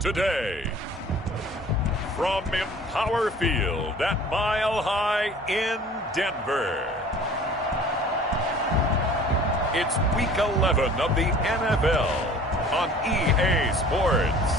Today, from Empower Field at Mile High in Denver, it's Week 11 of the NFL on EA Sports.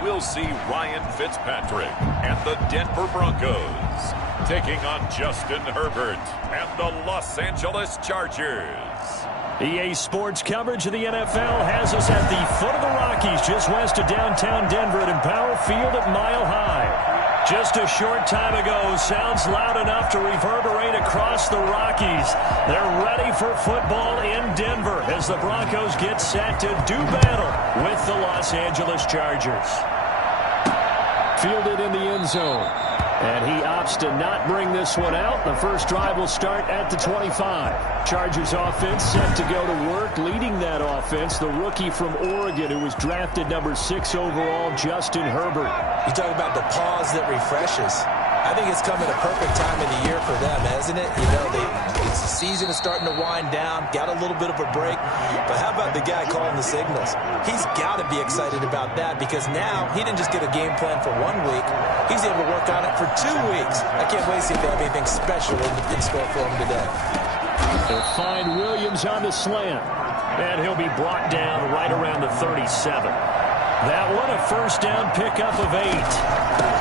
We'll see Ryan Fitzpatrick and the Denver Broncos taking on Justin Herbert and the Los Angeles Chargers. EA Sports coverage of the NFL has us at the foot of the Rockies, just west of downtown Denver at Empower Field at Mile High. Just a short time ago, sounds loud enough to reverberate across the Rockies. They're ready for football in Denver as the Broncos get set to do battle with the Los Angeles Chargers. Fielded in the end zone. And he opts to not bring this one out. The first drive will start at the 25. Chargers offense set to go to work. Leading that offense, the rookie from Oregon who was drafted number 6 overall, Justin Herbert. You talk about the pause that refreshes. I think it's come at a perfect time of the year for them, hasn't it? You know, the season is starting to wind down, got a little bit of a break. But how about the guy calling the signals? He's got to be excited about that because now he didn't just get a game plan for 1 week. He's able to work on it for 2 weeks. I can't wait to see if they have anything special in store for him today. They'll find Williams on the slant. And he'll be brought down right around the 37. That one a first down pickup of 8.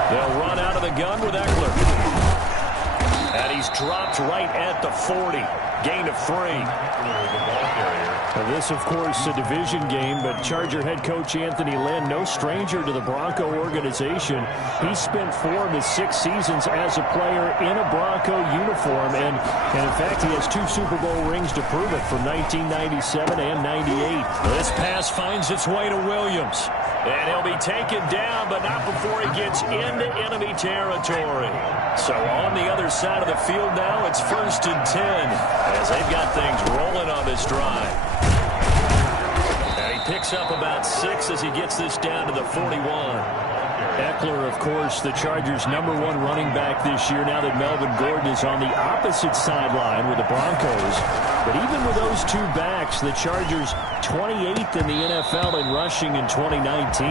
They'll run out of the gun with Eckler. And he's dropped right at the 40. Gain of 3. Now this, of course, a division game, but Charger head coach Anthony Lynn, no stranger to the Bronco organization. He spent 4 of his 6 seasons as a player in a Bronco uniform, and in fact, he has 2 Super Bowl rings to prove it from 1997 and 98. This pass finds its way to Williams. And he'll be taken down, but not before he gets into enemy territory. So on the other side of the field now, it's 1st and 10 as they've got things rolling on this drive. And he picks up about 6 as he gets this down to the 41. Eckler, of course, the Chargers' #1 running back this year now that Melvin Gordon is on the opposite sideline with the Broncos. But even with those 2 backs, the Chargers 28th in the NFL in rushing in 2019.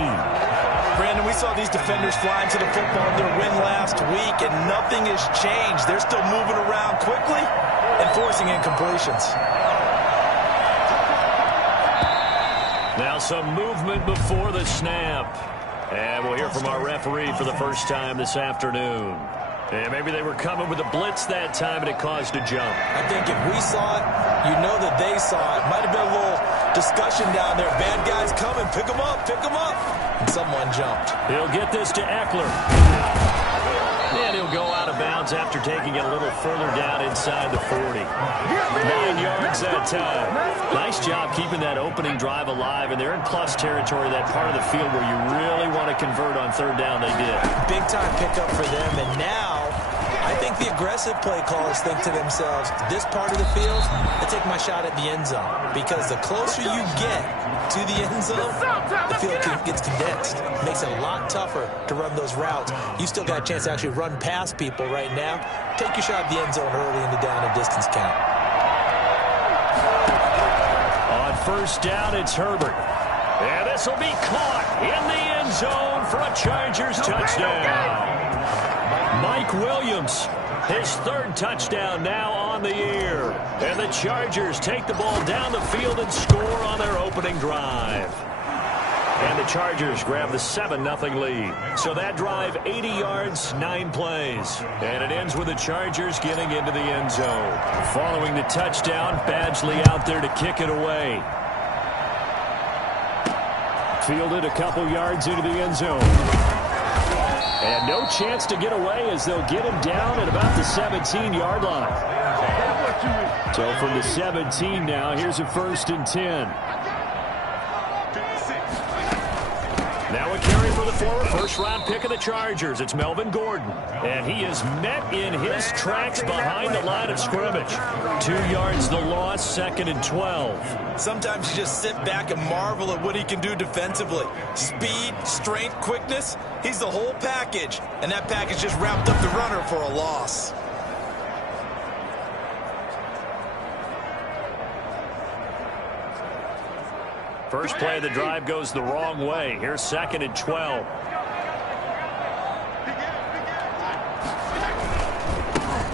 Brandon, we saw these defenders flying to the football in their win last week, and nothing has changed. They're still moving around quickly and forcing incompletions. Now some movement before the snap. And we'll hear from our referee for the first time this afternoon. And maybe they were coming with a blitz that time and it caused a jump. I think if we saw it, you know that they saw it. Might have been a little discussion down there. Bad guys coming. Pick them up. Pick them up. And someone jumped. He'll get this to Eckler. And he'll go out of bounds after taking it a little further down inside the 40. 9 yards that time. Nice job keeping that opening drive alive, and they're in plus territory, that part of the field where you really want to convert on 3rd down. They did. Big time pickup for them, and now I think the aggressive play callers think to themselves, this part of the field, I take my shot at the end zone, because the closer you get to the end zone, the field gets condensed. It makes it a lot tougher to run those routes. You still got a chance to actually run past people right now. Take your shot at the end zone early in the down and distance count. On 1st down, it's Herbert. And this will be caught in the end zone for a Chargers touchdown. Mike Williams, his 3rd touchdown now on the year. And the Chargers take the ball down the field and score on their opening drive. And the Chargers grab the 7-0 lead. So that drive, 80 yards, 9 plays. And it ends with the Chargers getting into the end zone. Following the touchdown, Badgley out there to kick it away. Fielded a couple yards into the end zone. And no chance to get away as they'll get him down at about the 17-yard line. So from the 17 now, here's a 1st and 10. Now a carry for the former first-round pick of the Chargers. It's Melvin Gordon. And he is met in his tracks behind the line of scrimmage. 2 yards the loss, 2nd and 12. Sometimes you just sit back and marvel at what he can do defensively. Speed, strength, quickness. He's the whole package. And that package just wrapped up the runner for a loss. First play of the drive goes the wrong way. Here's 2nd and 12.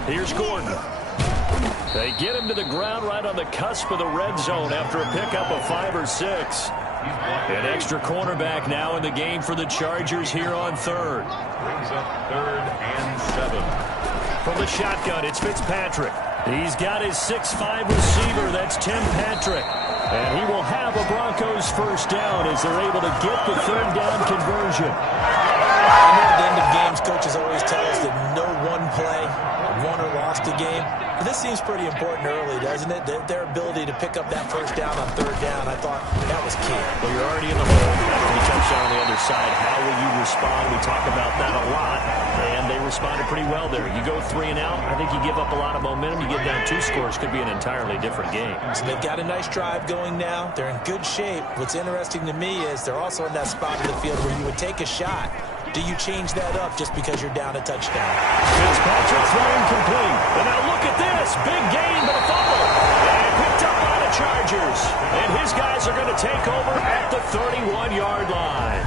Here's Gordon. They get him to the ground right on the cusp of the red zone after a pickup of 5 or 6. An extra cornerback now in the game for the Chargers here on 3rd. Brings up 3rd and 7. From the shotgun, it's Fitzpatrick. He's got his 6'5 receiver. That's Tim Patrick. And he will have a Broncos first down as they're able to get the 3rd down conversion. I know at the end of games, coaches always tell us that no one play won or lost a game. But this seems pretty important early, doesn't it? Their ability to pick up that first down on 3rd down, I thought that was key. Well, you're already in the hole. After you touch down on the other side, how will you respond? We talk about that a lot, and they responded pretty well there. You go 3 and out, I think you give up a lot of momentum. You get down 2 scores, could be an entirely different game. So they've got a nice drive going now. They're in good shape. What's interesting to me is they're also in that spot of the field where you would take a shot. Do you change that up just because you're down a touchdown? Fitzpatrick throwing complete. And now look at this. Big gain, but a fumble. And picked up by the Chargers. And his guys are going to take over at the 31-yard line.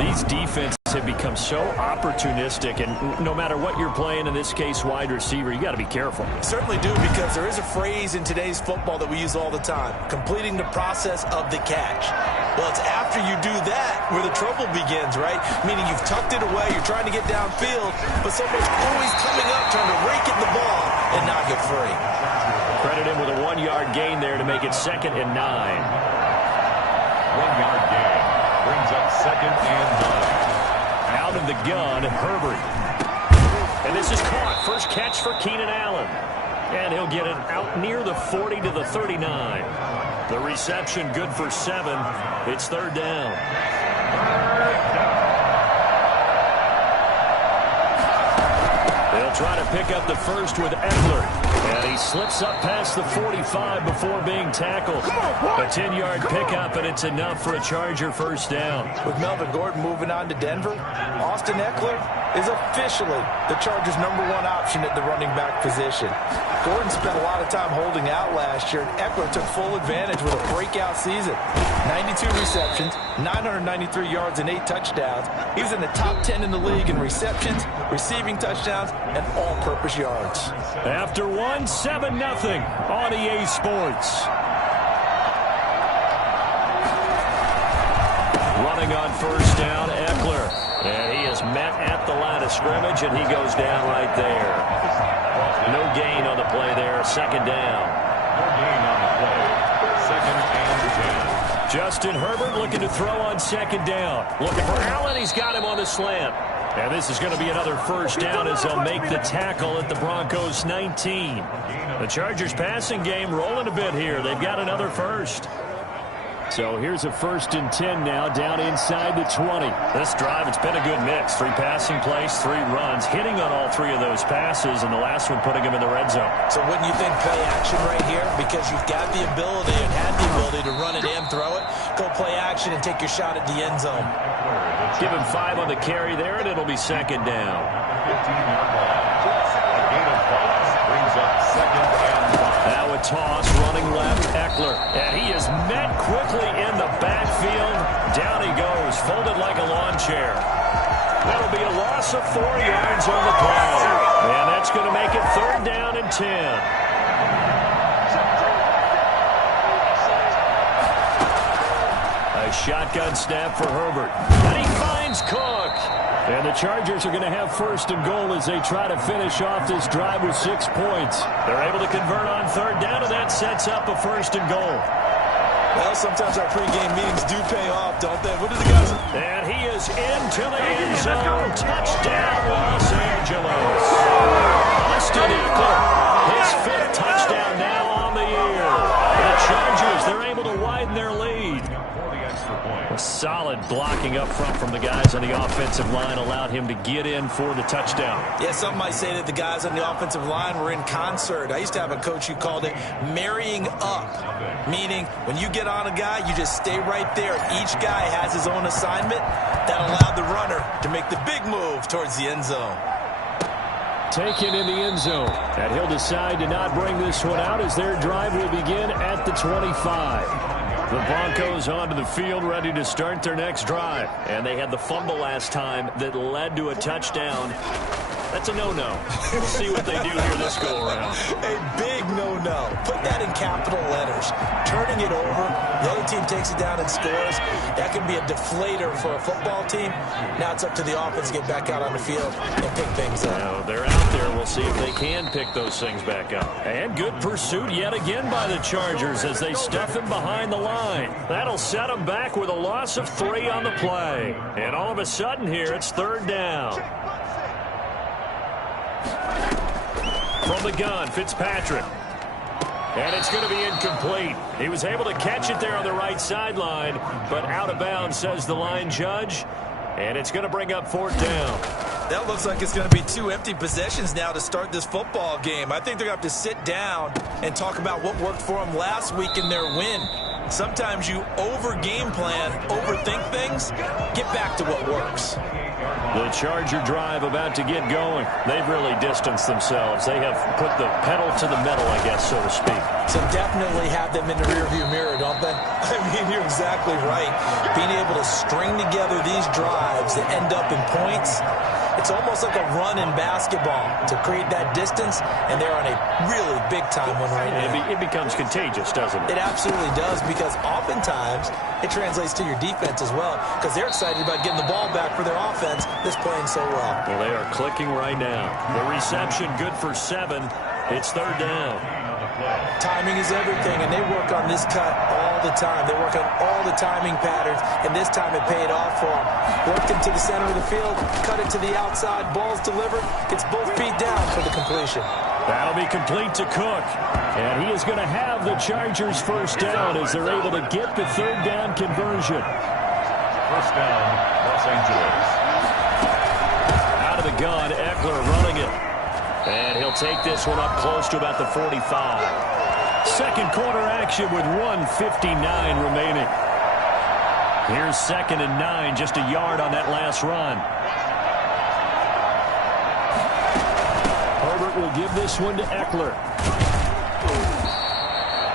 These defenses have become so opportunistic, and no matter what you're playing, in this case wide receiver, you got to be careful. Certainly do, because there is a phrase in today's football that we use all the time: completing the process of the catch. Well, it's after you do that where the trouble begins, right? Meaning you've tucked it away, you're trying to get downfield, but someone's always coming up trying to rake at the ball and knock it free. Credit him with a 1-yard gain there to make it 2nd and 9. 1-yard gain brings up 2nd and 9. Out of the gun, Herbert. And this is caught. First catch for Keenan Allen. And he'll get it out near the 40 to the 39. The reception good for 7. It's 3rd down. They'll try to pick up the first with Eckler. And he slips up past the 45 before being tackled. A 10-yard pickup, and it's enough for a Charger first down. With Melvin Gordon moving on to Denver, Austin Eckler is officially the Chargers' #1 option at the running back position. Gordon spent a lot of time holding out last year, and Eckler took full advantage with a breakout season. 92 receptions, 993 yards, and 8 touchdowns. He was in the top 10 in the league in receptions, receiving touchdowns, and all-purpose yards. After 7-0 on EA Sports. Running on first down, Eckler. And he is met at the line of scrimmage, and he goes down right there. No gain on the play there, 2nd down. No gain on the play. 2nd and 10. Justin Herbert looking to throw on 2nd down. Looking for Allen. He's got him on the slant. And this is going to be another first down as they'll make the tackle at the Broncos 19. The Chargers passing game rolling a bit here. They've got another first. So here's a 1st and 10 now, down inside the 20. This drive, it's been a good mix. 3 passing plays, 3 runs, hitting on all 3 of those passes, and the last one putting him in the red zone. So wouldn't you think play action right here? Because you've got the ability and had the ability to run it and throw it. Go play action and take your shot at the end zone. Give him 5 on the carry there, and it'll be 2nd down. 15-yard line. A gain of 5 brings up 2nd and 5. Now a toss, running left, Eckler. And he is met quickly in the backfield. Down he goes, folded like a lawn chair. That'll be a loss of 4 yards on the play. And that's going to make it 3rd down and 10. A shotgun snap for Herbert. And he finds Cook. And the Chargers are going to have 1st and goal as they try to finish off this drive with 6 points. They're able to convert on 3rd down, and that sets up a 1st and goal. Well, sometimes our pregame meetings do pay off, don't they? What do the guys... And he is into the end zone. Touchdown, Los Angeles. Austin Eckler, his 5th touchdown now on the year. The Chargers, they're able to widen their lead. A solid solid blocking up front from the guys on the offensive line allowed him to get in for the touchdown. Yeah, some might say that the guys on the offensive line were in concert. I used to have a coach who called it marrying up, meaning when you get on a guy, you just stay right there. Each guy has his own assignment. That allowed the runner to make the big move towards the end zone. Taken in the end zone. And he'll decide to not bring this one out as their drive will begin at the 25. The Broncos onto the field ready to start their next drive. And they had the fumble last time that led to a touchdown. That's a no-no. We'll see what they do here this go-around. A big no-no. Put that in capital letters. Turning it over, the other team takes it down and scores. That can be a deflator for a football team. Now it's up to the offense to get back out on the field and pick things up. Now, they're out there. We'll see if they can pick those things back up. And good pursuit yet again by the Chargers as they stuff him behind the line. That'll set them back with a loss of 3 on the play. And all of a sudden here, it's 3rd down. From the gun, Fitzpatrick. And it's going to be incomplete. He was able to catch it there on the right sideline, but out of bounds, says the line judge. And it's going to bring up 4th down. That looks like it's going to be 2 empty possessions now to start this football game. I think they're going to have to sit down and talk about what worked for them last week in their win. Sometimes you over-game plan, overthink things. Get back to what works. The Charger drive about to get going. They've really distanced themselves. They have put the pedal to the metal, I guess, so to speak. So definitely have them in the rearview mirror, don't they? I mean, you're exactly right. Being able to string together these drives that end up in points, it's almost like a run in basketball to create that distance, and they're on a really big-time one right now. It becomes contagious, doesn't it? It absolutely does, because oftentimes it translates to your defense as well, because they're excited about getting the ball back for their offense that's playing so well. Well, they are clicking right now. The reception good for 7. It's 3rd down. Timing is everything, and they work on this cut all the time. They work on all the timing patterns, and this time it paid off for them. Worked into the center of the field, cut it to the outside, ball's delivered, gets both feet down for the completion. That'll be complete to Cook. And he is going to have the Chargers 1st down as they're able to get the 3rd down conversion. 1st down, Los Angeles. Out of the gun, Eckler running it. And he'll take this one up close to about the 45. 2nd quarter action with 1:59 remaining. Here's 2nd and 9, just a yard on that last run. Herbert will give this one to Eckler.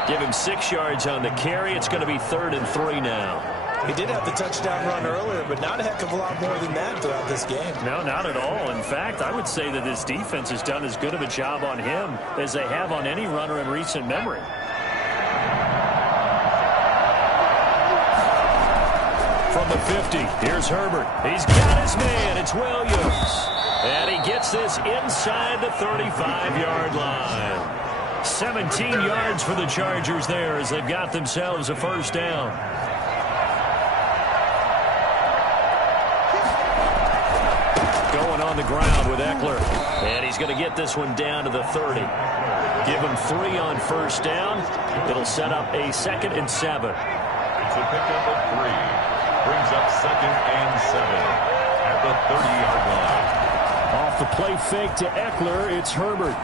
Give him 6 yards on the carry. It's going to be 3rd and 3 now. He did have the touchdown run earlier, but not a heck of a lot more than that throughout this game. No, not at all. In fact, I would say that this defense has done as good of a job on him as they have on any runner in recent memory. From the 50, here's Herbert. He's got his man. It's Williams. And he gets this inside the 35-yard line. 17 yards for the Chargers there as they've got themselves a 1st down. Going on the ground with Eckler. And he's going to get this one down to the 30. Give him 3 on 1st down. It'll set up a 2nd and 7. It's a pickup of 3. Brings up 2nd and 7 at the 30-yard line. Off the play fake to Eckler, it's Herbert.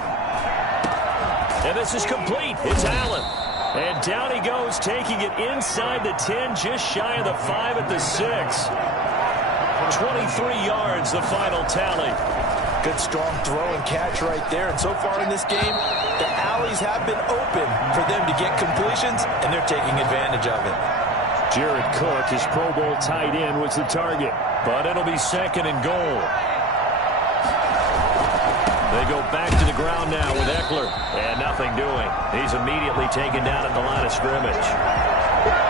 And this is complete. It's Allen. And down he goes, taking it inside the 10, just shy of the 5 at the 6. 23 yards, the final tally. Good, strong throw and catch right there. And so far in this game, the alleys have been open for them to get completions, and they're taking advantage of it. Jared Cook, his Pro Bowl tight end, was the target. But it'll be 2nd and goal. They go back to the ground now with Eckler. And nothing doing. He's immediately taken down at the line of scrimmage.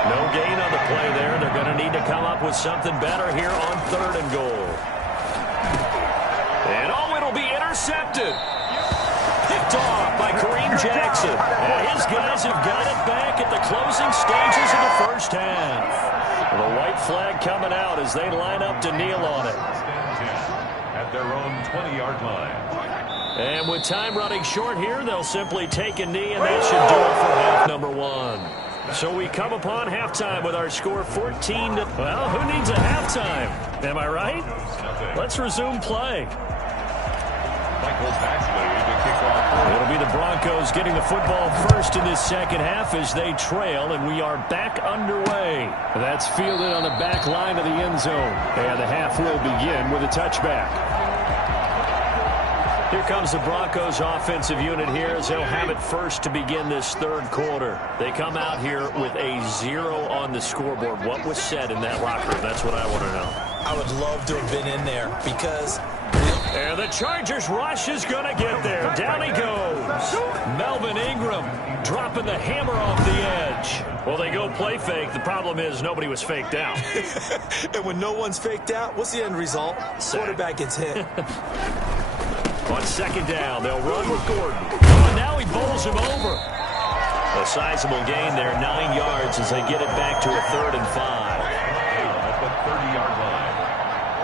No gain on the play there. They're going to need to come up with something better here on 3rd and goal. And it'll be intercepted. Picked off by Kareem Jackson. And his guys have got it back at the closing stages of the 1st half. The white flag coming out as they line up to kneel on it. At their own 20-yard line. And with time running short here, they'll simply take a knee, and that should do it for half number 1. So we come upon halftime with our score 14 to... Well, who needs a halftime? Am I right? Let's resume play. It'll be the Broncos getting the football first in this second half as they trail, and we are back underway. That's fielded on the back line of the end zone. And the half will begin with a touchback. Here comes the Broncos offensive unit here as they'll have it first to begin this third quarter. They come out here with a 0 on the scoreboard. What was said in that locker room? That's what I want to know. I would love to have been in there because... And the Chargers rush is going to get there. Down he goes. Melvin Ingram dropping the hammer off the edge. Well, they go play fake. The problem is nobody was faked out. And when no one's faked out, what's the end result? Quarterback gets hit. On second down, they'll run with Gordon. Oh, now he bowls him over. A sizable gain there, 9 yards as they get it back to a 3rd and 5. At the 30-yard line.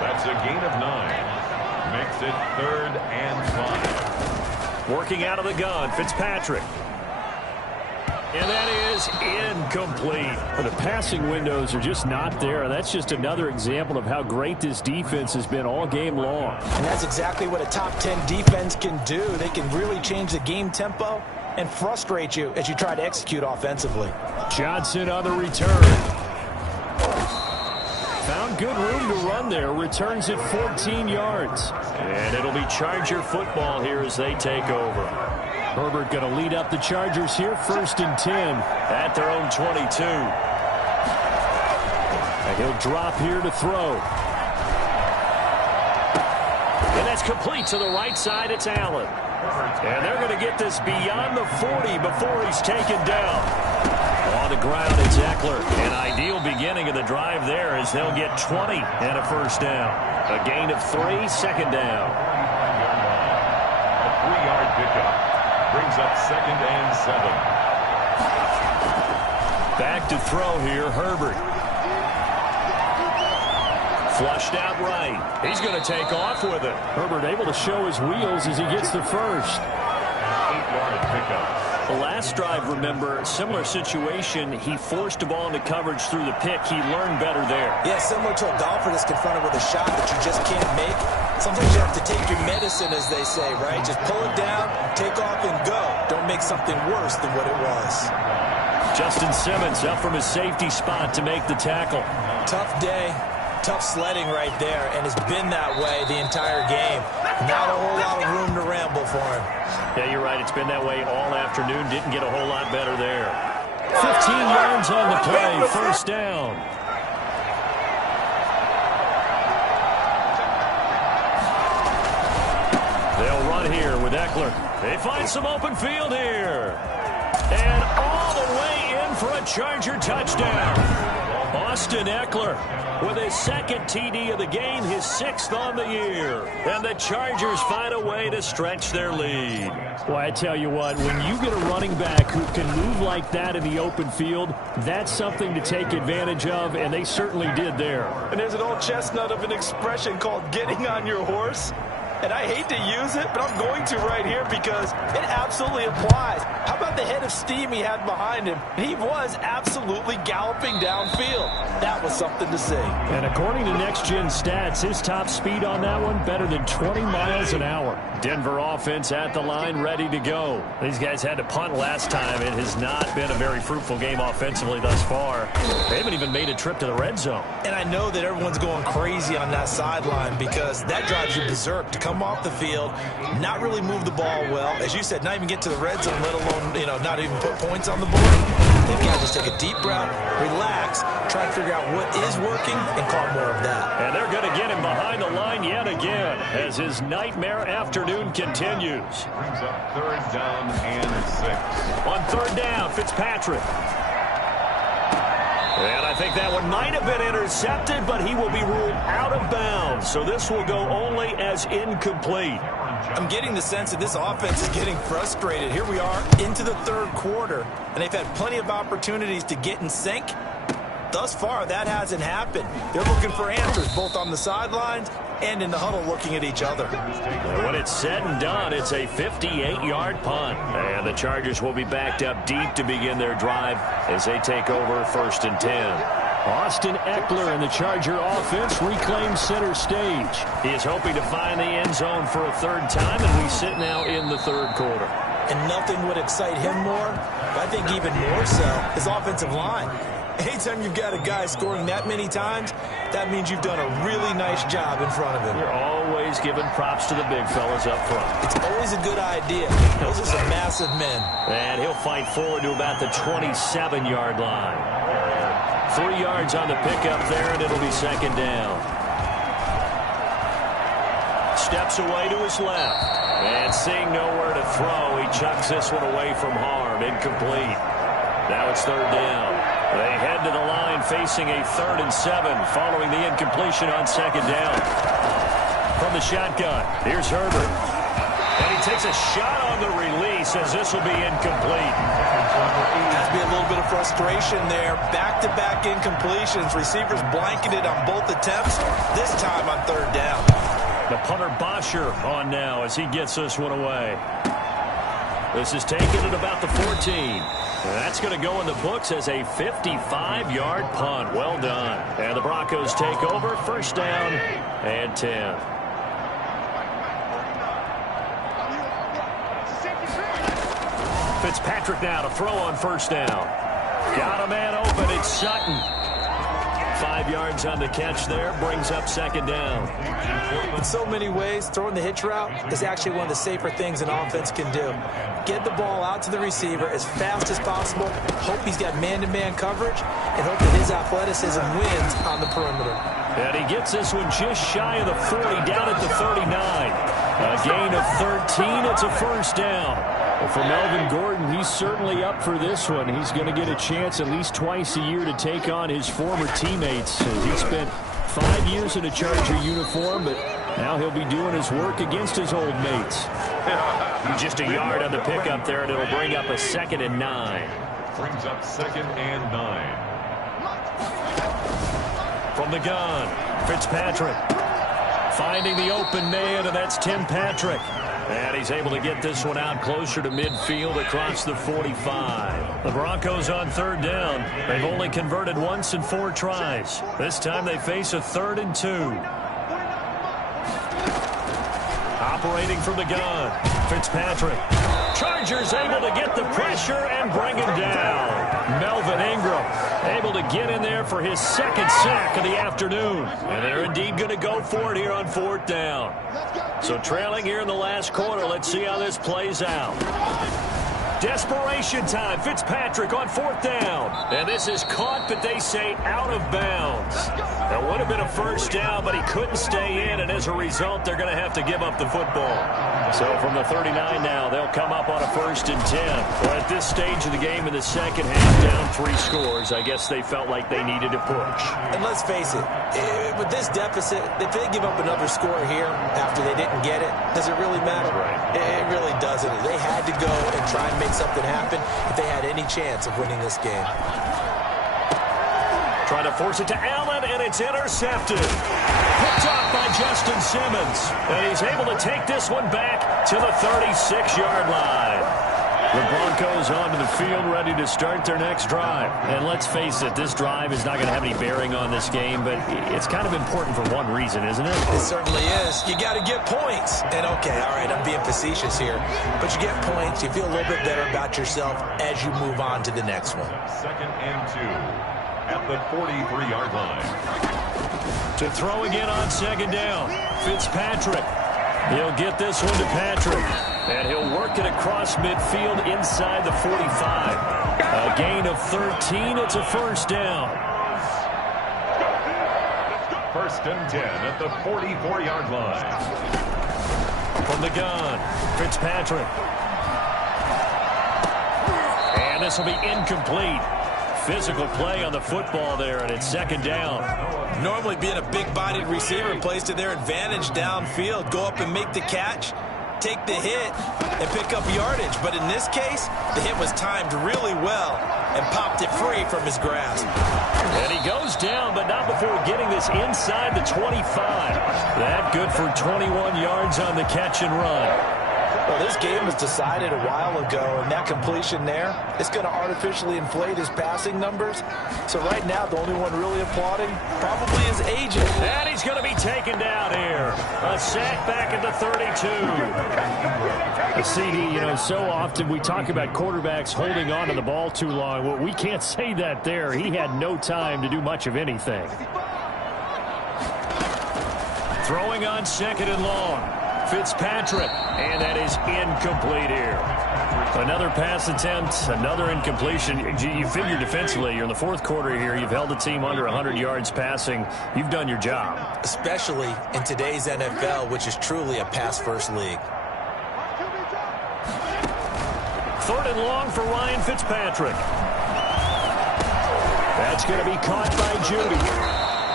That's a gain of 9. Makes it 3rd and 5. Working out of the gun, Fitzpatrick. And that is incomplete. The passing windows are just not there. That's just another example of how great this defense has been all game long. And that's exactly what a top 10 defense can do. They can really change the game tempo and frustrate you as you try to execute offensively. Johnson on the return. Found good room to run there. Returns at 14 yards. And it'll be Charger football here as they take over. Herbert going to lead up the Chargers here, 1st and 10. At their own 22. And he'll drop here to throw. And that's complete to the right side. It's Allen. And they're going to get this beyond the 40 before he's taken down. On the ground, it's Eckler. An ideal beginning of the drive there as they'll get 20 and a 1st down. A gain of 3, 2nd down. A 3-yard pickup. Brings up 2nd and 7. Back to throw here, Herbert. Flushed out right. He's going to take off with it. Herbert able to show his wheels as he gets the first. 8-yard pickup. The last drive, remember, similar situation. He forced a ball into coverage through the pick. He learned better there. Yeah, similar to a golfer that's confronted with a shot that you just can't make. Sometimes you have to take your medicine, as they say, right? Just pull it down, take off, and go. Don't make something worse than what it was. Justin Simmons up from his safety spot to make the tackle. Tough day, tough sledding right there, and it's been that way the entire game. Not a whole lot of room to ramble for him. Yeah, you're right. It's been that way all afternoon. Didn't get a whole lot better there. 15 yards on the play. 1st down. They'll run here with Eckler. They find some open field here. And all the way in for a Charger touchdown. Austin Eckler with his 2nd TD of the game, his 6th on the year. And the Chargers find a way to stretch their lead. Well, I tell you what, when you get a running back who can move like that in the open field, that's something to take advantage of, and they certainly did there. And there's an old chestnut of an expression called getting on your horse. And I hate to use it, but I'm going to right here because it absolutely applies. How about the head of steam he had behind him? He was absolutely galloping downfield. That was something to see. And according to Next Gen Stats, his top speed on that one better than 20 miles an hour. Denver offense at the line, ready to go. These guys had to punt last time. It has not been a very fruitful game offensively thus far. They haven't even made a trip to the red zone. And I know that everyone's going crazy on that sideline because that drives you berserk to come off the field, not really move the ball well. As you said, not even get to the red zone, let alone, not even put points on the board. They've got to just take a deep breath, relax, try to figure out what is working, and call more of that. And they're going to get him behind the line yet again as his nightmare afternoon continues. Brings up 3rd down and 6. On 3rd down, Fitzpatrick. And I think that one might have been intercepted, but he will be ruled out of bounds. So this will go only as incomplete. I'm getting the sense that this offense is getting frustrated. Here we are into the 3rd quarter, and they've had plenty of opportunities to get in sync. Thus far, that hasn't happened. They're looking for answers both on the sidelines and in the huddle looking at each other. And when it's said and done, it's a 58-yard punt. And the Chargers will be backed up deep to begin their drive as they take over 1st and 10. Austin Eckler and the Charger offense reclaims center stage. He is hoping to find the end zone for a 3rd time, and we sit now in the 3rd quarter. And nothing would excite him more, but I think even more so, his offensive line. Anytime you've got a guy scoring that many times, that means you've done a really nice job in front of him. You're always giving props to the big fellas up front. It's always a good idea. Those are some massive men. And he'll fight forward to about the 27-yard line. 3 yards on the pickup there, and it'll be 2nd down. Steps away to his left. And seeing nowhere to throw, he chucks this one away from harm. Incomplete. Now it's 3rd down. They head to the line facing a 3rd and 7 following the incompletion on 2nd down. From the shotgun, here's Herbert. And he takes a shot on the release as this will be incomplete. Has to be a little bit of frustration there. Back-to-back incompletions. Receivers blanketed on both attempts, this time on 3rd down. The punter Bosher on now as he gets this one away. This is taken at about the 14. And that's going to go in the books as a 55-yard punt. Well done. And the Broncos take over. 1st down and 10. Fitzpatrick now to throw on 1st down. Got a man open. It's Sutton. 5 yards on the catch there. Brings up 2nd down. In so many ways, throwing the hitch route is actually one of the safer things an offense can do. Get the ball out to the receiver as fast as possible. Hope he's got man-to-man coverage. And hope that his athleticism wins on the perimeter. And he gets this one just shy of the 40, down at the 39. A gain of 13. It's a 1st down. Well, for Melvin Gordon, he's certainly up for this one. He's going to get a chance at least twice a year to take on his former teammates. He spent 5 years in a Charger uniform, but now he'll be doing his work against his old mates. Just a yard on the pickup there, and it'll bring up a 2nd and 9. Brings up 2nd and 9. From the gun, Fitzpatrick finding the open man, and that's Tim Patrick. And he's able to get this one out closer to midfield across the 45. The Broncos on 3rd down. They've only converted once in 4 tries. This time they face a 3rd and 2. Operating from the gun, Fitzpatrick. Chargers able to get the pressure and bring him down. Melvin Ingram able to get in there for his 2nd sack of the afternoon. And they're indeed going to go for it here on 4th down. So trailing here in the last quarter, let's see how this plays out. Desperation time. Fitzpatrick on 4th down. And this is caught, but they say out of bounds. That would have been a 1st down, but he couldn't stay in, and as a result, they're going to have to give up the football. So from the 39 now, they'll come up on a 1st and 10. Well, at this stage of the game in the 2nd half, down 3 scores, I guess they felt like they needed to push. And let's face it, with this deficit, if they give up another score here after they didn't get it, does it really matter? Right. It really doesn't. They had to go and try and make something happen if they had any chance of winning this game. Trying to force it to Allen, and it's intercepted. Picked off by Justin Simmons. And he's able to take this one back to the 36-yard line. The Broncos onto the field, ready to start their next drive. And let's face it, this drive is not going to have any bearing on this game, but it's kind of important for one reason, isn't it? It certainly is. You got to get points. And, okay, all right, I'm being facetious here. But you get points, you feel a little bit better about yourself as you move on to the next one. 2nd and 2 at the 43-yard line. To throw again on 2nd down, Fitzpatrick. He'll get this one to Patrick. And he'll work it across midfield inside the 45. A gain of 13. It's a 1st down. 1st and 10 at the 44-yard line. From the gun, Fitzpatrick. And this will be incomplete. Physical play on the football there, and it's 2nd down. Normally being a big-bodied receiver plays to their advantage downfield. Go up and make the catch, take the hit, and pick up yardage. But in this case, the hit was timed really well. and popped it free from his grasp. And he goes down, but not before getting this inside the 25. That good for 21 yards on the catch and run. Well, this game was decided a while ago, and that completion there, it's going to artificially inflate his passing numbers. So right now, the only one really applauding probably his agent. And he's going to be taken down here. A sack back at the 32. CD, so often we talk about quarterbacks holding on to the ball too long. Well, we can't say that there. He had no time to do much of anything. Throwing on 2nd and long. Fitzpatrick, and that is incomplete here. Another pass attempt, another incompletion. You figure defensively, you're in the 4th quarter here. You've held the team under 100 yards passing. You've done your job. Especially in today's NFL, which is truly a pass-first league. 3rd and long for Ryan Fitzpatrick. That's going to be caught by Judy.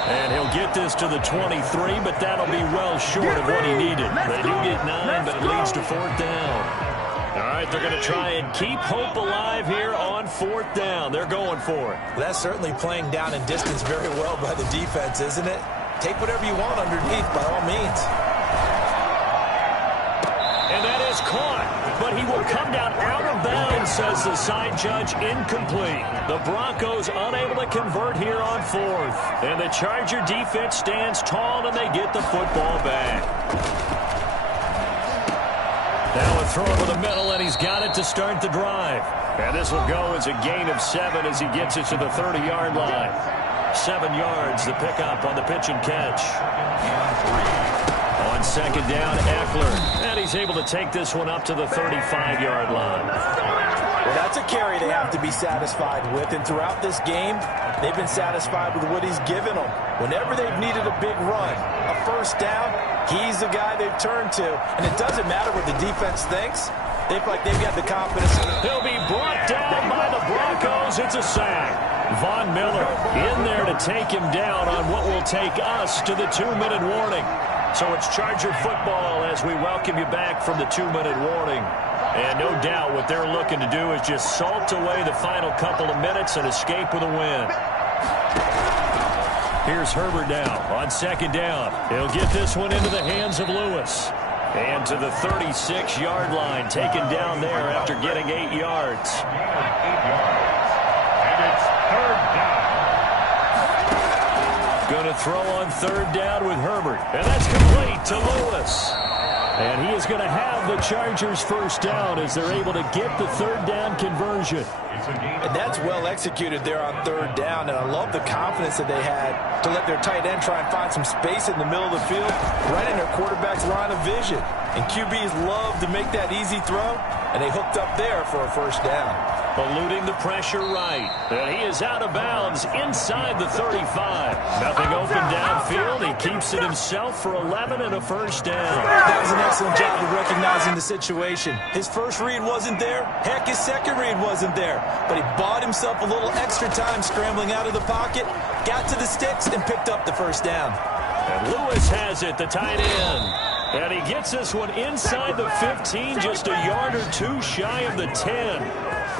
And he'll get this to the 23, but that'll be well short of what he needed. They do get 9, but it leads to 4th down. All right, they're going to try and keep hope alive here on 4th down. They're going for it. Well, that's certainly playing down in distance very well by the defense, isn't it? Take whatever you want underneath, by all means. And that is caught, but he will come down out of bounds, says the side judge. Incomplete. The Broncos unable to convert here on 4th. And the Charger defense stands tall, and they get the football back. Now a throw over the middle, and he's got it to start the drive. And this will go as a gain of 7 as he gets it to the 30-yard line. 7 yards, the pickup on the pitch and catch. On 2nd down, Eckler. And he's able to take this one up to the 35-yard line. Well, that's a carry they have to be satisfied with. And throughout this game, they've been satisfied with what he's given them. Whenever they've needed a big run, a 1st down, he's the guy they've turned to. And it doesn't matter what the defense thinks. They feel like they've got the confidence. He'll be brought down by the Broncos. It's a sack. Von Miller in there to take him down on what will take us to the 2-minute warning. So it's Charger football as we welcome you back from the 2-minute warning. And no doubt what they're looking to do is just salt away the final couple of minutes and escape with a win. Here's Herbert now on 2nd down. He'll get this one into the hands of Lewis. And to the 36-yard line, taken down there after getting 8 yards. And it's 3rd down. Going to throw on 3rd down with Herbert. And that's complete to Lewis. And he is going to have the Chargers 1st down as they're able to get the 3rd down conversion. And that's well executed there on 3rd down. And I love the confidence that they had to let their tight end try and find some space in the middle of the field, right in their quarterback's line of vision. And QBs love to make that easy throw, and they hooked up there for a 1st down. Eluding the pressure right. And he is out of bounds inside the 35. Nothing open downfield. He keeps it himself for 11 and a 1st down. That was an excellent job of recognizing the situation. His first read wasn't there. Heck, his second read wasn't there. But he bought himself a little extra time scrambling out of the pocket, got to the sticks, and picked up the 1st down. And Lewis has it, the tight end. And he gets this one inside the 15, just a yard or 2 shy of the 10.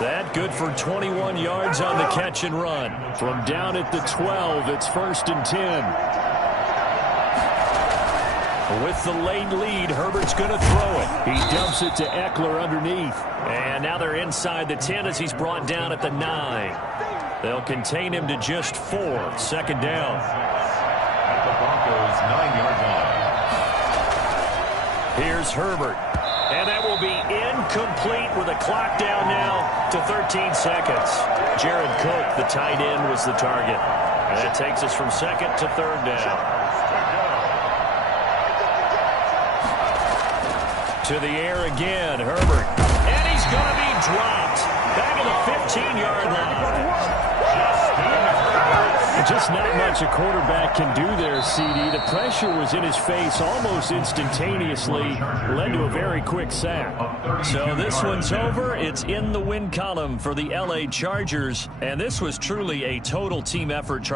That good for 21 yards on the catch and run. From down at the 12, it's 1st and 10. With the late lead, Herbert's going to throw it. He dumps it to Eckler underneath. And now they're inside the 10 as he's brought down at the 9. They'll contain him to just 4. 2nd down. At the Broncos' 9-yard line. Here's Herbert. And that will be incomplete with a clock down now to 13 seconds. Jared Cook, the tight end, was the target. And that takes us from 2nd to 3rd down. To the air again, Herbert. And he's going to be dropped. Back at the 15-yard line. Just not much a quarterback can do there, CD. The pressure was in his face almost instantaneously, led to a very quick sack. So this one's over. It's in the win column for the LA Chargers, and this was truly a total team effort.